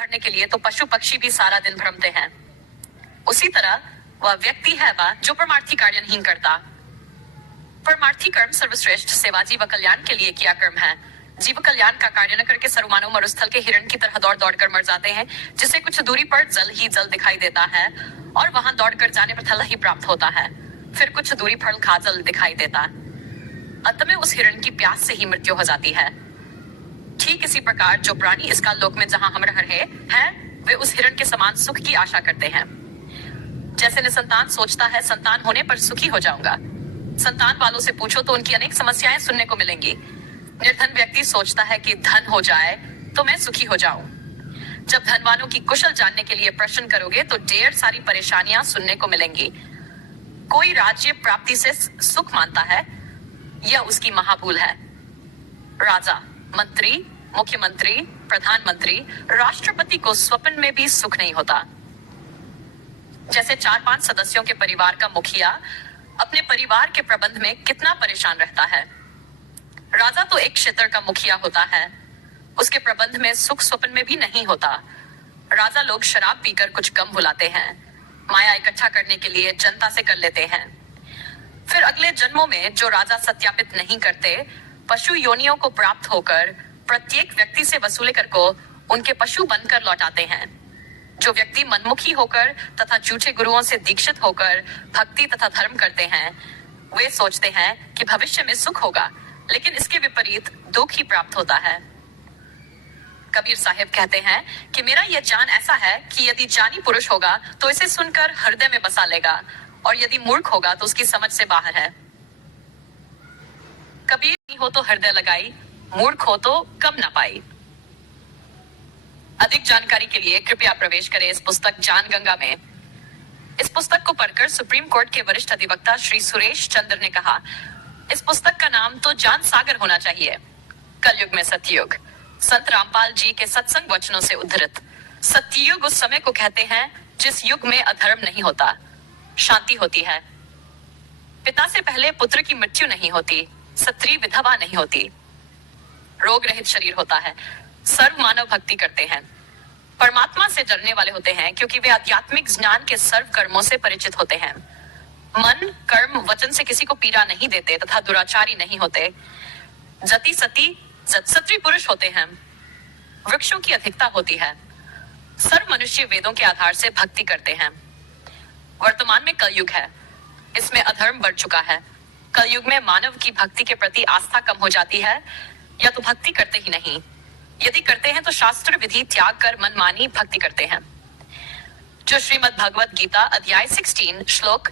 भरने के लिए तो पशु पक्षी भी सारा दिन भ्रमते हैं। उसी तरह वह व्यक्ति है वह जो परमार्थी कार्य नहीं करता। परमार्थी कर्म सर्वश्रेष्ठ सेवा जीव कल्याण के लिए किया कर्म है। जीव कल्याण का कार्य न करके सर्वमानव मरुस्थल के हिरण की तरह दौड़ दौड़ कर मर जाते हैं, जिसे कुछ दूरी पर जल ही जल दिखाई देता है और वहां दौड़ कर जाने पर फल ही प्राप्त होता है। फिर कुछ दूरी फल खा जल दिखाई देता, अंत में उस हिरण की प्यास से ही मृत्यु हो जाती है। ठीक इसी प्रकार जो प्राणी इस काल लोक में जहां हम रह रहे हैं, वे उस हिरण के समान सुख की आशा करते हैं। जैसे निसंतान सोचता है संतान होने पर सुखी हो जाऊंगा। संतान वालों से पूछो तो उनकी अनेक समस्याएं सुनने को मिलेंगी। निर्धन व्यक्ति सोचता है कि धन हो जाए तो मैं सुखी हो जाऊं। जब धनवानों की कुशल जानने के लिए प्रश्न करोगे तो ढेर सारी परेशानियां सुनने को मिलेंगी। कोई राज्य प्राप्ति से सुख मानता है, यह उसकी महाभूल है। राजा, मंत्री, मुख्यमंत्री, प्रधानमंत्री, राष्ट्रपति को स्वप्न में भी सुख नहीं होता। जैसे 4-5 सदस्यों के परिवार का मुखिया अपने परिवार के प्रबंध में कितना परेशान रहता है। राजा तो एक क्षेत्र का मुखिया होता है, उसके प्रबंध में सुख स्वप्न में भी नहीं होता। राजा लोग शराब पीकर कुछ कम भुलाते हैं, माया इकट्ठा करने के लिए जनता से कर लेते हैं। फिर अगले जन्मों में जो राजा सत्यापित नहीं करते, पशु योनियों को प्राप्त होकर प्रत्येक व्यक्ति से वसूले कर को उनके पशु बनकर लौटाते हैं। जो व्यक्ति मनमुखी होकर तथा झूठे गुरुओं से दीक्षित होकर भक्ति तथा धर्म करते हैं, वे सोचते हैं कि भविष्य में सुख होगा, लेकिन इसके विपरीत दुख ही प्राप्त होता है। कबीर साहिब कहते हैं कि मेरा यह जान ऐसा है कि यदि ज्ञानी पुरुष होगा तो इसे सुनकर हृदय में बसा लेगा, और यदि मूर्ख होगा तो उसकी समझ से बाहर है। कबीर हो तो हृदय लगाई, मूर्ख हो तो कम ना पाई। अधिक जानकारी के लिए कृपया प्रवेश करें इस पुस्तक ज्ञान गंगा में। इस पुस्तक को पढ़कर सुप्रीम कोर्ट के वरिष्ठ अधिवक्ता श्री सुरेश चंद्र ने कहा, इस पुस्तक का नाम तो ज्ञान सागर होना चाहिए। कलयुग में सतयुग, संत रामपाल जी के सत्संग वचनों से उद्धृत। सतयुग उस समय को कहते हैं जिस युग में अधर्म नहीं होता, शांति होती है। पिता से पहले पुत्र की मृत्यु नहीं होती, स्त्री विधवा नहीं होती, रोग रहित शरीर होता है, सर्व मानव भक्ति करते हैं, परमात्मा से डरने वाले होते हैं क्योंकि वे आध्यात्मिक ज्ञान के सर्व कर्मों से परिचित होते हैं। मन, कर्म, वचन से किसी को पीड़ा नहीं देते तथा दुराचारी नहीं होते। जति सती सत्री पुरुष होते हैं। वृक्षों की अधिकता होती है। सर्व मनुष्य वेदों के आधार से भक्ति करते हैं। वर्तमान में कलयुग है, इसमें अधर्म बढ़ चुका है। कलयुग में मानव की भक्ति के प्रति आस्था कम हो जाती है, या तो भक्ति करते ही नहीं, यदि करते हैं तो शास्त्र विधि त्याग कर मनमानी भक्ति करते हैं। जो श्रीमद् भगवत गीता अध्याय 16 श्लोक